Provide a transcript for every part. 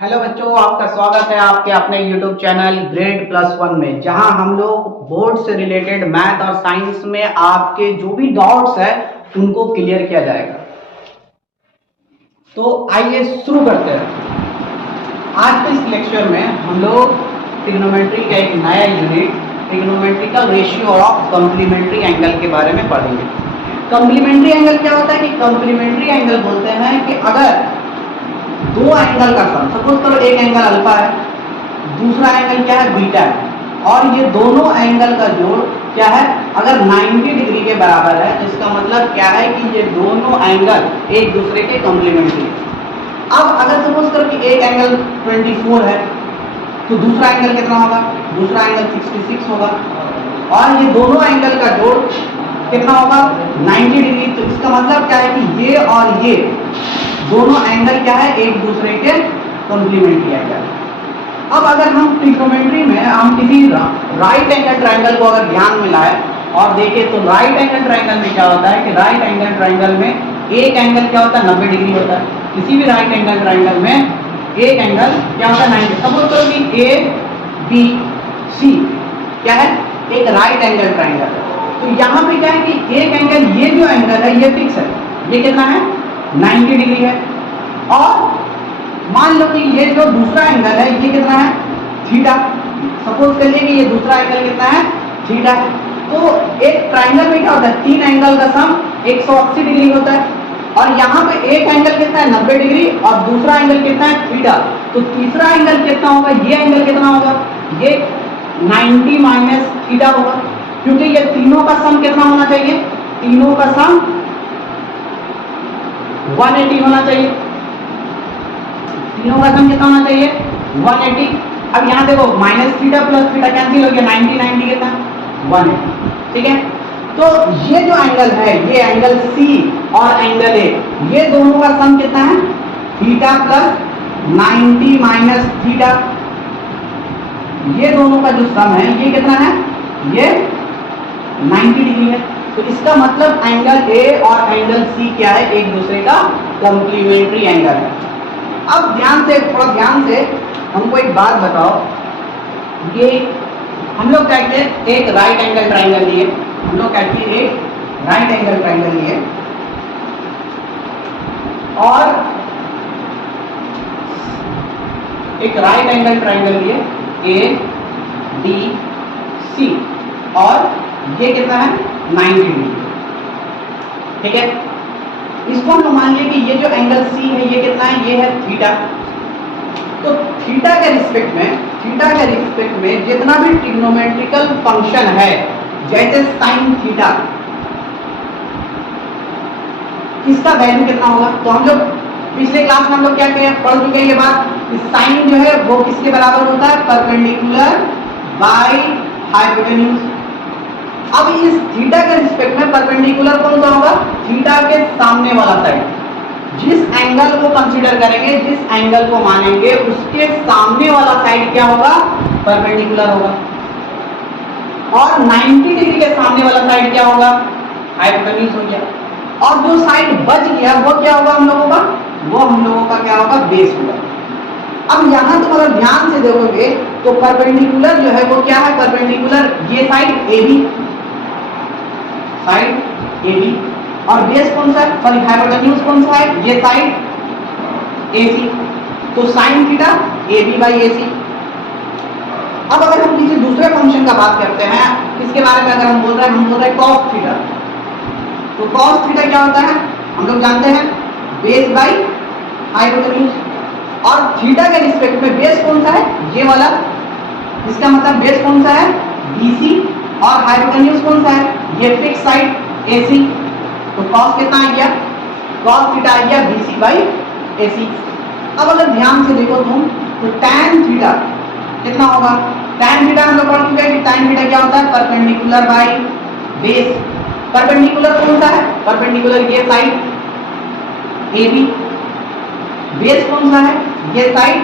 Hello बच्चों, आपका स्वागत है आपके अपने YouTube channel grade plus one में, जहां हम लोग बोर्ड से रिलेटेड मैथ और साइंस में आपके जो भी डाउट्स है उनको क्लियर किया जाएगा। तो आइए शुरू करते हैं। आज के इस लेक्चर में हम लोग ट्रिग्नोमेट्री का एक नया unit trigonometrical ratio of complementary angle के बारे में पढ़ेंगे। कॉम्प्लीमेंट्री एंगल क्या होता है कि कॉम्प्लीमेंट्री एंगल बोलते हैं कि अगर दो एंगल का सम, सपोज करो एक एंगल अल्फा है, दूसरा एंगल क्या है बीटा है, और ये दोनों एंगल का जोड़ क्या है अगर 90 डिग्री के बराबर है, तो इसका मतलब क्या है कि ये दोनों एंगल एक दूसरे के कॉम्प्लीमेंट्री है। अब अगर सपोज करो कि एक एंगल 24 है तो दूसरा एंगल कितना होगा, दूसरा एंगल 66 होगा, और ये दोनों एंगल का जोड़ कितना होगा 90 डिग्री। तो इसका मतलब क्या है कि ये और ये दोनों एंगल क्या है एक दूसरे के कॉम्प्लीमेंट्री एंगल। अब अगर हम ट्रिग्नोमेट्री में हम किसी राइट एंगल ट्रायंगल को अगर ध्यान में लाए और देखें तो राइट एंगल ट्रायंगल में क्या होता है कि राइट एंगल ट्रायंगल में एक एंगल क्या होता है 90 डिग्री होता है। किसी भी राइट एंगल ट्रायंगल में एक एंगल क्या होता है 90। सपोज करो कि ए बी सी क्या है एक राइट एंगल ट्रायंगल, तो यहाँ पे क्या है कि एक एंगल ये जो एंगल है ये फिक्स है, ये कितना है 90 डिग्री है, और मान लो कि ये जो दूसरा एंगल है ये कितना है थीटा। सपोज करिए कि ये दूसरा एंगल कितना है थीटा है। तो एक ट्रायंगल में क्या होता है तीन एंगल का सम 180 डिग्री होता है, और यहाँ पे एक एंगल कितना है 90 डिग्री और दूसरा एंगल कितना है थीटा। तो तीसरा एंगल कितना होगा, ये एंगल कितना होगा, ये 90 माइनस थीटा होगा, क्योंकि ये तीनों का सम कितना होना चाहिए, तीनों का सम 180 होना चाहिए, तीनों का सम कितना होना चाहिए 180। अब यहाँ देखो minus theta plus theta cancel हो गया, 90 कितना 180, ठीक है। तो ये जो एंगल है ये एंगल C और एंगल A ये दोनों का सम कितना है थीटा प्लस 90 माइनस थीटा, ये दोनों का जो सम है ये कितना है ये 90 डिग्री है। तो इसका मतलब एंगल A और एंगल C क्या है एक दूसरे का कॉम्प्लीमेंट्री एंगल है। अब ध्यान से थोड़ा ध्यान से हमको एक बात बताओ, ये हम लोग कहते हैं एक राइट एंगल ट्रायंगल लिए, हम लोग कहते हैं एक राइट एंगल ट्रायंगल लिए और एक राइट एंगल ट्रायंगल लिए A B C, और ये कितना है 90 डिग्री, ठीक है। इसको हम मान लें कि ये जो एंगल C है ये कितना है, ये है थीटा। तो थीटा के रिस्पेक्ट में जितना भी ट्रिग्नोमेट्रिकल फंक्शन है जैसे साइन थीटा, इसका वैल्यू कितना होगा। तो हम लोग पिछले क्लास में हम लोग क्या पढ़ चुके हैं ये बात, साइन जो है वो किसके बराबर होता है परपेंडिकुलर बाय हाइपोटेन्यूज। अब इस थीटा के रिस्पेक्ट में परपेंडिकुलर कौन सा होगा, थीटा के सामने वाला साइड। जिस एंगल को कंसीडर करेंगे, जिस एंगल को मानेंगे उसके सामने वाला साइड क्या होगा परपेंडिकुलर होगा, और 90 डिग्री के सामने वाला साइड क्या होगा हाइपोटेन्यूज हो गया, और जो साइड बच गया वो क्या होगा हम लोगों का, वो हम लोगों का क्या होगा बेस होगा। अब यहाँ तुम अगर ध्यान से देखोगे तो परपेंडिकुलर जो है वो क्या है, परपेंडिकुलर ये साइड AB, साइड AB, और बेस कौन सा है, सॉरी हाइपोटेन्यूज कौन सा है, ये साइड AC। तो sine theta AB by AC। अब अगर हम किसी दूसरे फंक्शन का बात करते हैं, इसके बारे में अगर हम बोल रहे हैं, हम बोल रहे हैं cos थीटा। तो cos थीटा क्या होता है हम लोग जानते हैं बेस बाई हाइपोटेन्यूज, और थीटा के रिस्पेक्ट में बेस कौन सा है ये वाला, इसका मतलब बेस कौन सा है BC, और हाइपोटेन्यूज कौन सा है ये फिक्स साइड AC। तो cos कितना आ गया, cos थीटा आ गया BC बाई AC। अब अगर ध्यान से देखो तुम तो tan थीटा कितना होगा, tan थीटा हम लोग पढ़ चुके हैं कि tan थीटा क्या होता है परपेंडिकुलर बाई बेस। परपेंडिकुलर कौन सा है, परपेंडिकुलर ये साइड AB, बेस कौन सा है ये साइड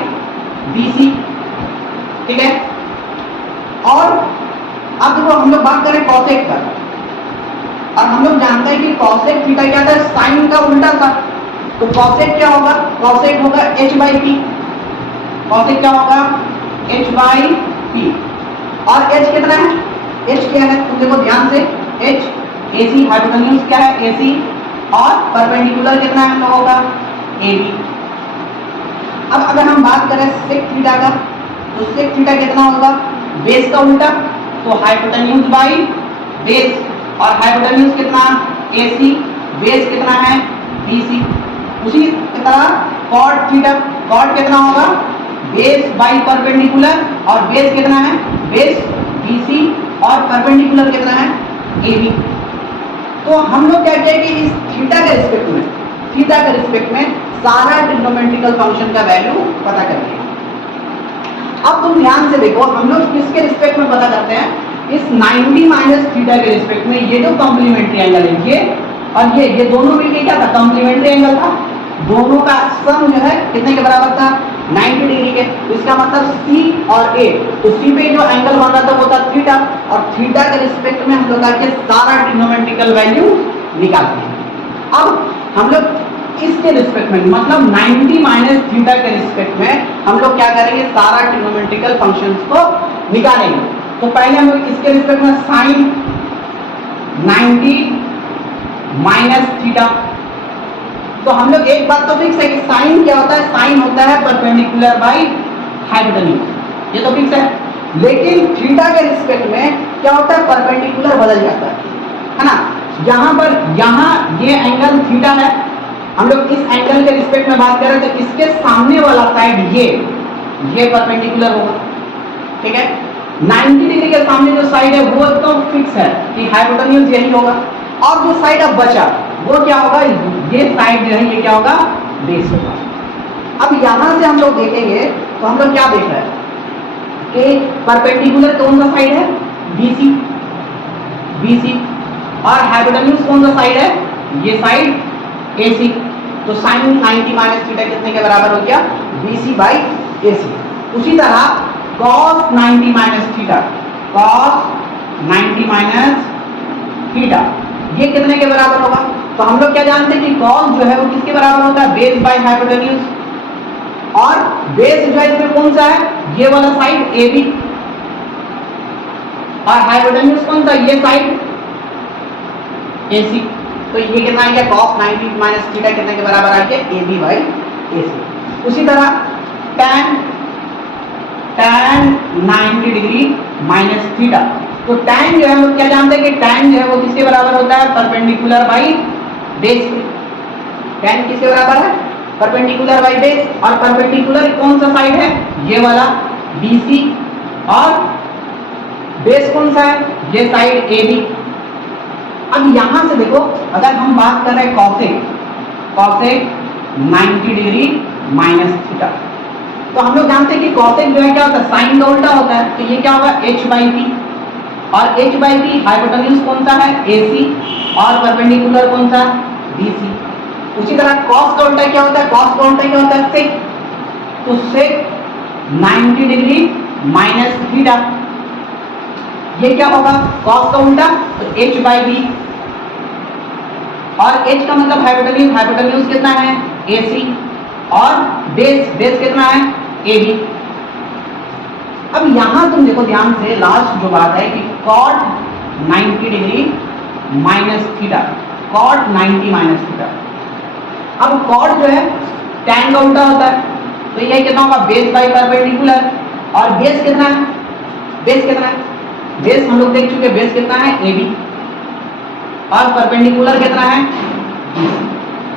BC, ठीक है। और अब देखो हम लोग बात करें कॉसेक का, और हम लोग जानते हैं कि कॉसेक थीटा क्या था साइन का उल्टा था, तो कॉसेक क्या होगा, कॉसेक होगा H बाई P। कॉसेक क्या होगा h बाई पी, और h कितना है, h क्या है तुम देखो ध्यान से, h AC हाइपोटेन्यूज क्या है AC, और परपेंडिकुलर कितना है हम लोगों का AB। अब अगर हम बात करें सेक थीटा का, तो सेक थीटा कितना होगा बेस का उल्टा, तो हाइपोटेन्यूज बाई बेस, और हाइपोटेन्यूज कितना AC, बेस कितना है BC। उसी तरह कॉट थीटा, कॉट कितना होगा बेस बाई परपेंडिकुलर, और बेस कितना है बेस BC, और परपेंडिकुलर कितना है AB। तो हम लोग क्या किया कि इस थीटा के रिस्पेक्ट में, थीटा के रिस्पेक्ट में सारा ट्रिग्नोमेट्रिकल फंक्शन का वैल्यू पता कर लिया। अब तुम ध्यान से देखो, हम लोग किसके रिस्पेक्ट में पता करते हैं, इस 90 माइनस थीटा के रिस्पेक्ट में। ये जो कॉम्प्लीमेंट्री एंगल है ये और ये दोनों मिलके क्या था कॉम्प्लीमेंट्री एंगल था, दोनों का सम जो है कितने के बराबर था 90 डिग्री के। इसका मतलब C और A, तो C पे जो एंगल बन रहा था वो था थीटा, और थीटा के रिस्पेक्ट में हम लोग आके सारा ट्रिग्नोमेट्रिकल वैल्यू निकालते हैं। अब हम लोग इसके रिस्पेक्ट में मतलब 90 माइनस थीटा के रिस्पेक्ट में हम लोग क्या करेंगे सारा ट्रिग्नोमेट्रिकल फंक्शंस को निकालेंगे। तो पहले हम लोग इसके रिस्पेक्ट में साइन 90 माइनस थीटा, तो हम लोग एक बात तो फिक्स है कि साइन क्या होता है, साइन होता है परपेंडिकुलर बाई हाइपोटेन्यूज, ये तो फिक्स है। लेकिन थीटा के रिस्पेक्ट में क्या होता है परपेंडिकुलर बदल जाता है ना। यहाँ पर यहाँ ये एंगल थीटा है, हम लोग इस एंगल के रिस्पेक्ट में बात करें तो इसके सामने वाला साइड ये परपेंडिकुलर होगा, ठीक है। 90 डिग्री के सामने जो साइड है वो तो फिक्स है कि हाइपोटेन्यूज यही होगा, और जो साइड अब बचा वो क्या होगा, ये साइड जो है ये क्या होगा बेस होगा। अब यहां से हम लोग देखेंगे तो हम लोग क्या देख रहे हैं कि परपेंडिकुलर कौन सा साइड है BC, और हाइपोटेन्यूज कौन सा साइड है ये साइड AC। तो साइन 90 माइनस थीटा कितने के बराबर हो गया BC बाई AC। उसी तरह cos 90 minus theta, cos 90 minus theta ये कितने के बराबर होगा, तो हम लोग क्या जानते हैं कि cos जो है वो किसके बराबर होता है बेस बाई हाइपोटेन्यूज, और बेस जो है इसमें कौन सा है ये वाला साइड AB, और हाइपोटेन्यूज कौन सा ये साइड AC। तो ये कितना आ गया cos 90 माइनस थीटा कितने के बराबर आ गया AB बाई AC। उसी तरह tan 90 डिग्री माइनस थीटा, तो tan जो है हम क्या जानते हैं कि tan जो है वो किसके बराबर होता है परपेंडिकुलर बाई बेस। tan किसके बराबर है परपेंडिकुलर बाई बेस, और परपेंडिकुलर कौन सा साइड है ये वाला BC, और बेस कौन सा है ये साइड AB। अब यहां से देखो अगर हम बात कर रहे हैं कॉसेक 90 डिग्री माइनस थीटा, तो हम लोग जानते हैं कि कॉसेक जो है क्या होता है साइन का उल्टा होता है, तो ये क्या होगा h बाई पी, और h बाई पी हाइपोटेन्यूज कौन सा है AC, और परपेंडिकुलर कौन सा BC। उसी तरह cos का उल्टा क्या होता है, cos का उल्टा क्या होता है sec, तो sec 90 डिग्री माइनस थीटा ये क्या होगा cos का उल्टा तो h बाई बी, और h का मतलब हाइपोटेन्यूज कितना है AC, और बेस कितना है AB। अब यहां तुम देखो ध्यान से लास्ट जो बात है कि cot 90 degree minus theta, cot 90 minus theta. अब cot जो है tan का उल्टा होता है, तो ये कितना होगा बेस बाई परपेंडिकुलर, और बेस कितना है बेस हम लोग देख चुके बेस कितना है AB, और परपेंडिकुलर कितना है BC।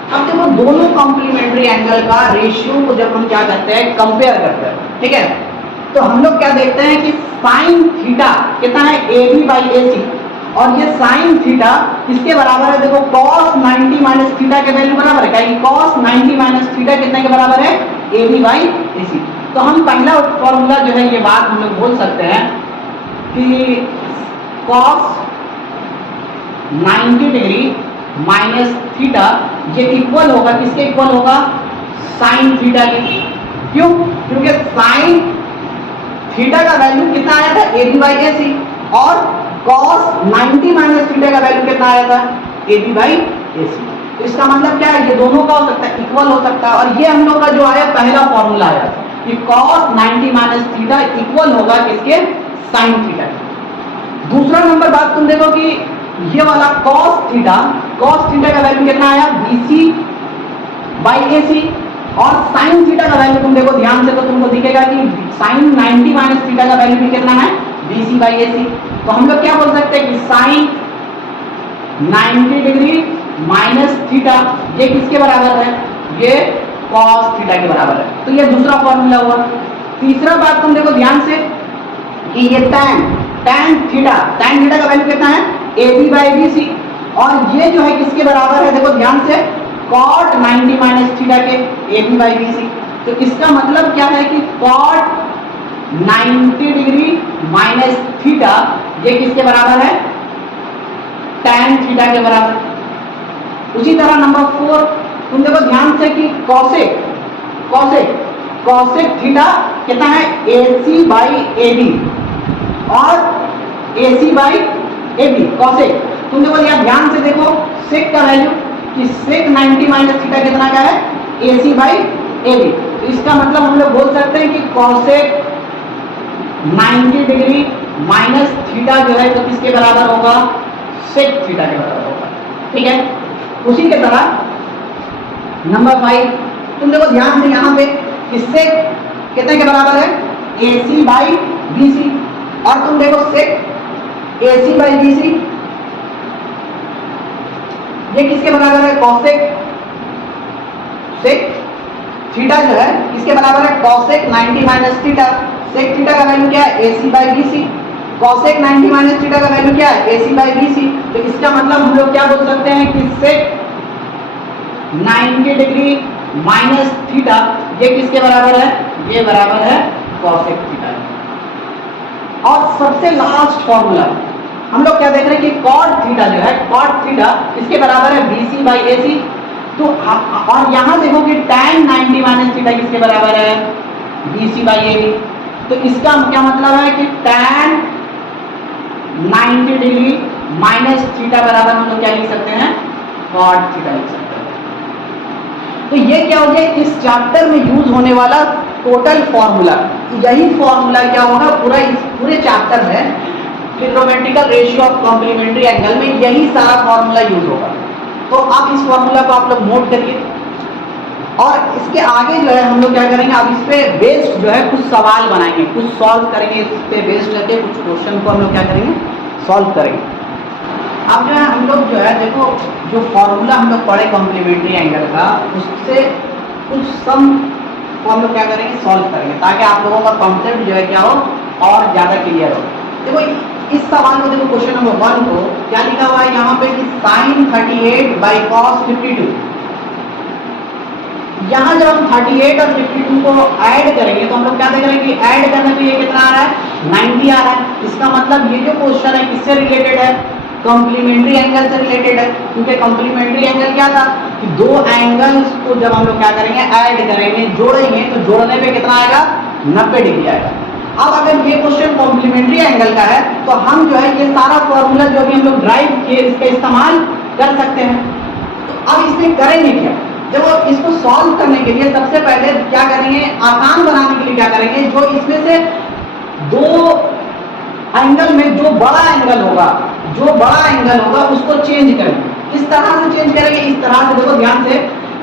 अब देखो दोनों कॉम्प्लीमेंट्री एंगल का रेशियो को जब हम क्या करते हैं कंपेयर करते हैं, ठीक है, तो हम लोग क्या देखते हैं कि साइन थीटा कितना है AB बाई AC, और ये साइन थीटा किसके बराबर है देखो cos 90 माइनस थीटा के वैल्यू बराबर है, क्या cos 90 माइनस थीटा कितने के बराबर है AB बाई AC। तो हम पहला फॉर्मूला जो है ये बात हम लोग बोल सकते हैं कि cos 90 डिग्री माइनस थीटा ये इक्वल होगा किसके इक्वल होगा साइन थीटा के। क्यों, क्योंकि साइन थीटा का वैल्यू कितना आया था AB बाई AC, और cos 90 माइनस थीटा का वैल्यू कितना आया था AB बाई AC। तो इसका मतलब क्या है ये दोनों का हो सकता है इक्वल हो सकता है, और ये हम लोग का जो आया पहला फॉर्मूला आया था, कि cos 90 माइनस थीटा इक्वल होगा किसके, साइन थीटा। दूसरा नंबर बात तुम देखो कि ये वाला cos थीटा का वैल्यू कितना आया, BC बाई AC, और साइन थीटा का वैल्यू तुम देखो ध्यान से तो तुमको दिखेगा कि साइन 90 माइनस थीटा का वैल्यू भी कितना है, BC बाई AC। तो हम लोग क्या बोल सकते हैं कि साइन 90 डिग्री माइनस थीटा ये किसके बराबर है, ये cos थीटा के बराबर है। तो ये दूसरा फॉर्मूला हुआ। तीसरा बात तुम देखो ध्यान से कि ये tan थीटा का वैल्यू कितना है, AB बाई BC, और ये जो है किसके बराबर है, देखो ध्यान से cot 90 माइनस थीटा के AB बाई BC। तो इसका मतलब क्या है कि cot 90 डिग्री माइनस थीटा ये किसके बराबर है, tan थीटा के बराबर। उसी तरह नंबर 4 तुम देखो ध्यान से कि cosec थीटा कितना है, AC बाई AB, और AC बाई AB cosec। तुम देखो यार ध्यान से देखो sec का वैल्यू कि sec 90 माइनस थीटा कितना का है, AC बाई AB। तो इसका मतलब हम लोग बोल सकते हैं कि cosec 90 डिग्री माइनस थीटा जो है तो किसके बराबर होगा, sec थीटा के बराबर होगा। ठीक है, उसी के तरह नंबर 5 तुम देखो ध्यान से यहाँ पे इससे कितने के बराबर है, AC बाई BC, और तुम देखो sec AC बाई BC ये किसके बराबर है, cosec sec थीटा जो है किसके बराबर है, cosec 90 minus theta. sec theta का वैल्यू क्या है, AC by BC, cosec 90 minus theta का वैल्यू क्या है, AC बाई BC। तो इसका मतलब हम लोग क्या बोल सकते हैं कि sec 90 डिग्री माइनस थीटा ये किसके बराबर है, ये बराबर है cosec थीटा। और सबसे लास्ट फॉर्मूला हम लोग क्या देख रहे हैं कि cot थीटा जो है, cot थीटा इसके बराबर है BC बाई AC। तो और यहाँ देखो कि tan 90 माइनस थीटा किसके बराबर है, BC बाई AB। तो इसका क्या मतलब है कि tan 90 डिग्री माइनस थीटा बराबर हम लोग क्या लिख सकते हैं, cot थीटा लिख सकते हैं। तो ये क्या हो गया, इस चैप्टर में यूज होने वाला टोटल फॉर्मूला। यही फॉर्मूला क्या होगा पूरा इस पूरे चैप्टर में, trigonometrical ratio of complementary angle में यही सारा फॉर्मूला यूज होगा। तो आप इस फॉर्मूला को आप लोग नोट करिए, और इसके आगे जो है हम लोग क्या करेंगे, अब इस पे बेस्ड जो है कुछ सवाल बनाएंगे, कुछ सॉल्व करेंगे, इस पे बेस्ड रहते कुछ क्वेश्चन को हम लोग क्या करेंगे, सॉल्व करेंगे। अब जो है हम लोग जो है देखो जो फॉर्मूला हम लोग पढ़े कॉम्प्लीमेंट्री एंगल का, उससे कुछ सम को हम लोग क्या करेंगे, सॉल्व करेंगे, ताकि आप लोगों का कॉन्सेप्ट जो है क्या हो और ज़्यादा क्लियर हो। देखो इस सवाल को देखो, क्वेश्चन नंबर 1 को क्या लिखा हुआ है यहाँ पे कि sin 38 बाई cos 52। यहाँ जब हम 38 और 52 को ऐड करेंगे तो हम लोग क्या देख रहे हैं कि ऐड करने पे ये कितना आ रहा है, 90 आ रहा है। इसका मतलब ये जो क्वेश्चन है किससे रिलेटेड है, कॉम्प्लीमेंट्री एंगल से रिलेटेड है, क्योंकि कॉम्प्लीमेंट्री एंगल क्या था कि दो एंगल्स को जब हम लोग क्या करेंगे, ऐड करेंगे, जोड़ेंगे, तो जोड़ने पे कितना आएगा, 90 डिग्री आएगा। अब अगर ये क्वेश्चन कॉम्प्लीमेंट्री एंगल का है तो हम जो है ये सारा फॉर्मूला जो भी हम लोग ड्राइव किए इसका इस्तेमाल कर सकते हैं। तो अब इसमें करेंगे क्या, जब इसको सॉल्व करने के लिए सबसे पहले क्या करेंगे, आसान बनाने के लिए क्या करेंगे, जो इसमें से दो एंगल में जो बड़ा एंगल होगा उसको चेंज करेंगे। किस तरह से चेंज करेंगे, इस तरह से देखो ध्यान से,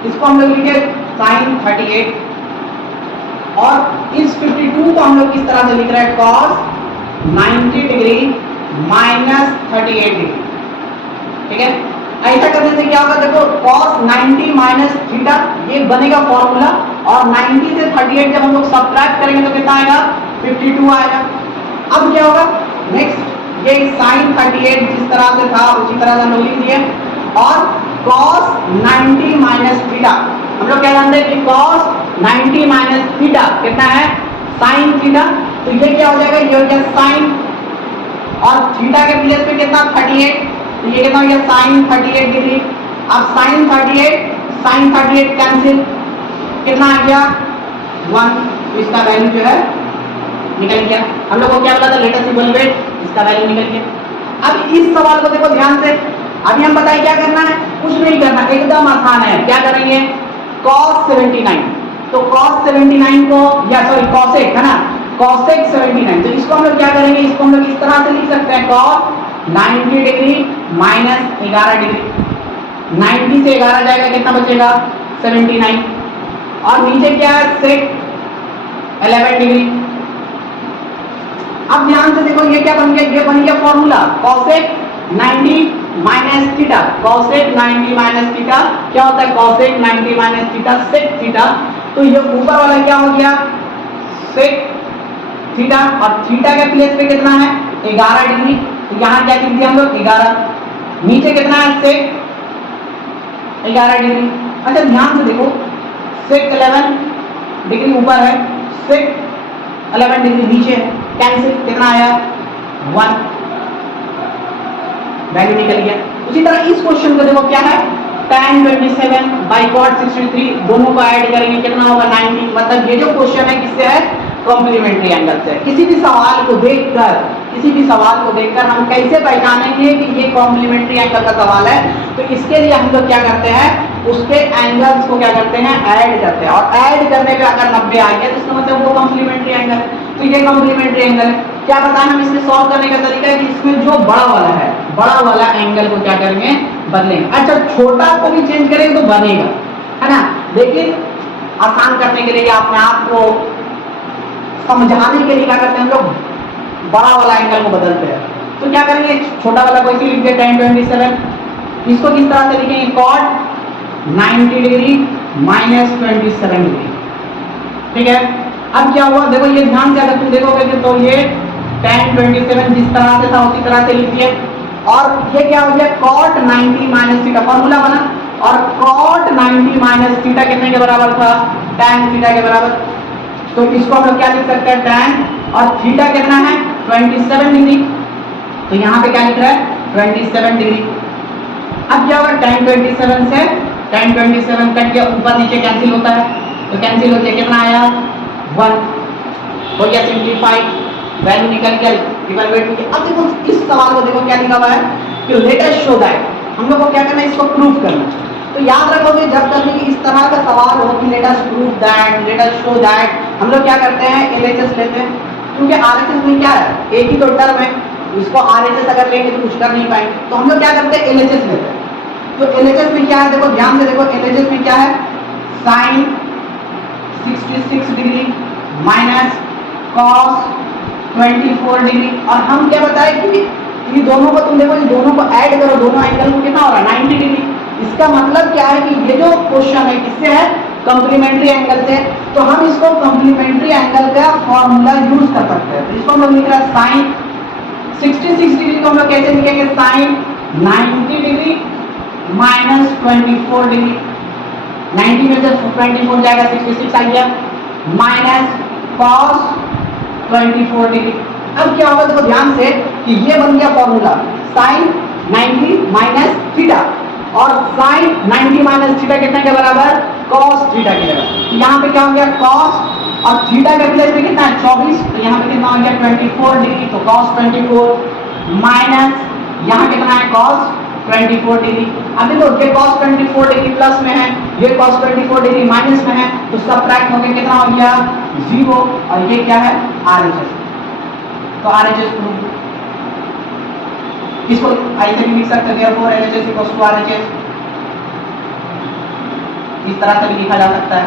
इसको हम लोग लिखे sin 38 और इस 52 को हम लोग किस तरह से लिख रहे हैं, cos 90 डिग्री माइनस 38 डिग्री। ठीक है, ऐसा करने से क्या होगा, देखो cos 90 माइनस थीटा ये बनेगा फॉर्मूला, और 90 से 38 जब हम लोग सब्ट्रैक्ट करेंगे तो कितना आएगा, 52 आएगा। अब क्या होगा, नेक्स्ट ये sin 38 जिस तरह से था उसी तरह से हम लोग लिख दिए, और cos 90 माइनस थीटा हम लोग क्या जानते हैं कि cos 90 माइनस थीटा कितना है, sin थीटा। तो ये क्या हो जाएगा, ये हो गया sin, और थीटा के प्लेस पे कितना 38, तो ये कितना हो गया sin 38 डिग्री। अब sin 38 कैंसिल, कितना आ गया 1, तो इसका वैल्यू जो है निकल गया। हम लोग को क्या बोला था, लेट अस इवैल्यूएट, इसका वैल्यू निकल गया। अब इस सवाल को देखो ध्यान से, अभी हम बताइए क्या करना है, कुछ नहीं करना, एकदम आसान है। क्या करेंगे, cos 79, तो cos 79 को, या सॉरी cosec है ना, cosec 79, तो इसको हम लोग क्या करेंगे, इसको हम लोग इस तरह से लिख सकते हैं cos 90 डिग्री माइनस 11 डिग्री, 90 से 11 जाएगा कितना बचेगा 79, और नीचे क्या है sec 11 डिग्री। अब ध्यान से देखो ये क्या बन गया, ये बन गया formula cosec 90 minus theta, cosec 90 minus theta क्या होता है cosec 90 minus theta sec theta, तो ये ऊपर वाला क्या हो गया sec थीटा, और थीटा के प्लेस पे कितना है 11 डिग्री, तो यहाँ क्या लिख दिया हम लोग 11, नीचे कितना है sec 11 डिग्री। अच्छा ध्यान से देखो sec 11 डिग्री ऊपर है, sec 11 डिग्री नीचे है, कैंसिल कितना आया 1, वैल्यू निकल गया। उसी तरह इस क्वेश्चन को देखो क्या है tan 27 बाई cot 63, दोनों को ऐड करेंगे कितना होगा 90, मतलब ये जो क्वेश्चन है किससे है कॉम्प्लीमेंट्री एंगल से। किसी भी सवाल को देखकर हम कैसे पहचानेंगे कि ये कॉम्प्लीमेंट्री एंगल का सवाल है, तो इसके लिए हम लोग क्या करते हैं उसके एंगल्स को क्या करते हैं ऐड करते हैं, और ऐड करने पे अगर 90 आ गया तो इसका मतलब वो कॉम्प्लीमेंट्री एंगल है, तो ये कॉम्प्लीमेंट्री एंगल है। क्या बताएं हम इसमें सॉल्व करने का तरीका है कि इसमें जो बड़ा वाला है, बड़ा वाला एंगल को क्या करेंगे बदलेंगे। अच्छा छोटा को भी चेंज करेंगे तो बनेगा, है ना, लेकिन आसान करने के लिए अपने आप को समझाने के लिए क्या करते हैं हम लोग बड़ा वाला एंगल को बदलते हैं। तो क्या करेंगे छोटा वाला को इसी लिख दिया tan 27, इसको किस तरह से लिखेंगे cot 90 डिग्री माइनस 27 डिग्री, ठीक है। अब क्या हुआ देखो ये ध्यान से अगर तुम देखोगे तो ये tan 27 जिस तरह से था उसी तरह से लिखिए, और ये क्या हो गया cot 90 माइनस थीटा फॉर्मूला बना, और cot 90 माइनस थीटा कितने के बराबर था tan थीटा के बराबर, तो इसको हम लोग क्या लिख सकते हैं tan, और थीटा कितना है 27 डिग्री, तो यहाँ पे क्या लिख रहा है 27 डिग्री। अब क्या होगा tan 27 से tan 27 कट के ऊपर नीचे कैंसिल होता है, तो कैंसिल होते कितना आया 1, हो गया सिंप्लीफाइड, वैल्यू निकल गया इवैल्यूएट किया। अब देखो इस सवाल को देखो क्या लिखा हुआ है कि लेट अस शो दैट, हम लोग को क्या करना है इसको प्रूव करना। तो याद रखोगे जब कभी इस तरह का सवाल हो कि let us prove that, let us show that, हम लोग क्या करते हैं LHS लेते हैं, क्योंकि RHS में क्या है एक ही तो टर्म है, इसको RHS अगर लेंगे तो कुछ कर नहीं पाएंगे, तो हम लोग क्या करते हैं LHS लेते हैं। तो LHS में क्या है देखो ध्यान से देखो LHS में क्या है sin 66 degree minus cos 24 degree, और हम क्या बताए कि ये दोनों को तुम देखो ये दोनों को ऐड करो, दोनों एंगल को कितना हो रहा है 90 डिग्री। इसका मतलब क्या है कि ये जो क्वेश्चन है किससे है कॉम्प्लीमेंट्री एंगल से, तो हम इसको कॉम्प्लीमेंट्री एंगल का फॉर्मूला यूज कर सकते हैं। तो इसको हम लोग लिख रहे हैं sin 66 डिग्री को हम लोग कैसे लिखेंगे sin 90 डिग्री माइनस 24 डिग्री, 90 में से 24 जाएगा 66 आ गया, माइनस cos 24 डिग्री। अब क्या होगा देखो ध्यान से कि ये बन गया फॉर्मूला sin 90 माइनस थीटा, और sin 90 माइनस थीटा कितने के बराबर cos थीटा के बराबर। यहाँ पे क्या हो गया cos, और थीटा के प्लेस में कितना है 24, तो यहाँ पे कितना हो गया 24 डिग्री, तो cos 24 माइनस यहाँ कितना है cos 24 डिग्री। अब देखो ये cos 24 डिग्री प्लस में है, ये cos 24 डिग्री माइनस में है, तो सबट्रैक्ट होकर कितना हो गया 0, और ये क्या है RHS, तो RHS प्रूव। इसको ऐसे भी लिख सकते हैं therefore LHS equals to RHS, इस तरह से भी लिखा जा सकता है।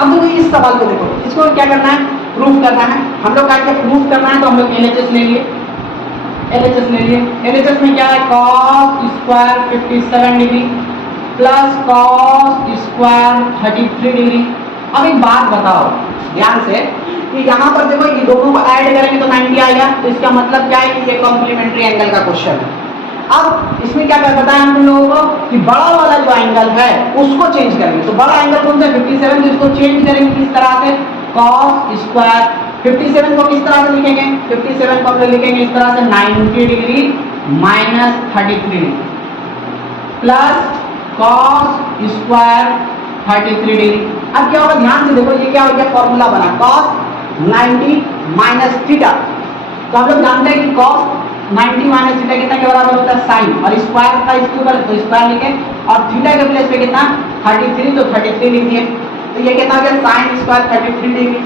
अब देखो इस सवाल को देखो, इसको क्या करना है प्रूफ करना है, हम लोग क्या प्रूफ करना है तो हम लोग LHS ले लिए, LHS ले लिए। LHS में क्या है cos square 57 degree plus cos square 33 degree. अब एक बात बताओ ध्यान से कि यहाँ पर देखो ये दोनों को ऐड करेंगे तो 90 आएगा, तो इसका मतलब क्या है कि ये कॉम्प्लीमेंट्री एंगल का क्वेश्चन है। अब इसमें क्या बताया हम लोगों को कि बड़ा वाला जो एंगल है उसको चेंज करेंगे, तो बड़ा एंगल कौन सा 57, तो इसको चेंज करेंगे किस तरह से cos स्क्वायर 57 को किस तरह से लिखेंगे, 57 को हम लोग लिखेंगे इस तरह से 90 degree minus 33 degree plus cos square 33 degree. अब क्या होगा ध्यान से देखो ये क्या हो गया फॉर्मूला बना cos 90 माइनस थीटा, तो हम लोग जानते हैं कि cos 90 माइनस थीटा कितना के बराबर होता है sin, और स्क्वायर था इसके ऊपर तो स्क्वायर लिखे, और थीटा के प्लेस पे कितना 33, तो 33 लिख दिए। तो ये कितना हो गया साइन स्क्वायर 33 डिग्री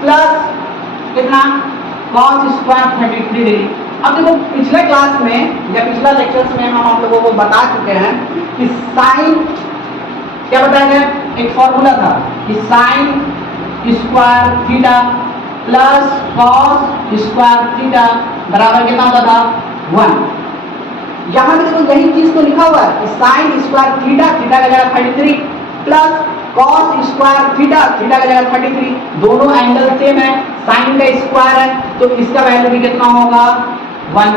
प्लस कितना कॉस स्क्वायर 33 डिग्री। अब देखो पिछले क्लास में या पिछला लेक्चर्स में हम आप लोगों को बता चुके हैं कि साइन क्या बताया गया, एक फॉर्मूला था कि sine square theta plus cos square theta बराबर कितना होता था 1। यहाँ पे देखो यही चीज तो लिखा हुआ है कि साइन स्क्वायर थीटा, थीटा का जगह 33 plus cos square theta, theta का जगह 33, दोनों एंगल सेम है, साइन का स्क्वायर है तो इसका वैल्यू भी कितना होगा 1,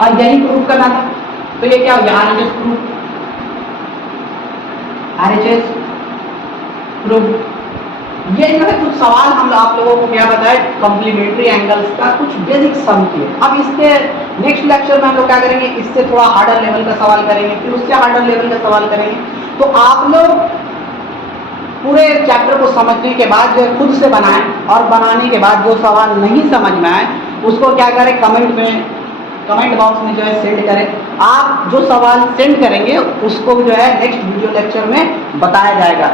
और यही प्रूफ करना था। तो ये क्या हो गया आरएचएस प्रूफ, आरएचएस प्रूफ। ये जो है कुछ सवाल हम आप लोगों को क्या बताए कॉम्प्लीमेंट्री एंगल्स का कुछ बेसिक सम किए। अब इसके नेक्स्ट लेक्चर में हम लोग क्या करेंगे, इससे थोड़ा हार्डर लेवल का सवाल करेंगे, फिर उससे हार्डर लेवल का सवाल करेंगे। तो आप लोग पूरे चैप्टर को समझने के बाद जो खुद से बनाएं और बनाने के बाद जो सवाल नहीं समझ में आए उसको क्या करें कमेंट में, कमेंट बॉक्स में जो है सेंड करें। आप जो सवाल सेंड करेंगे उसको जो है नेक्स्ट वीडियो लेक्चर में बताया जाएगा।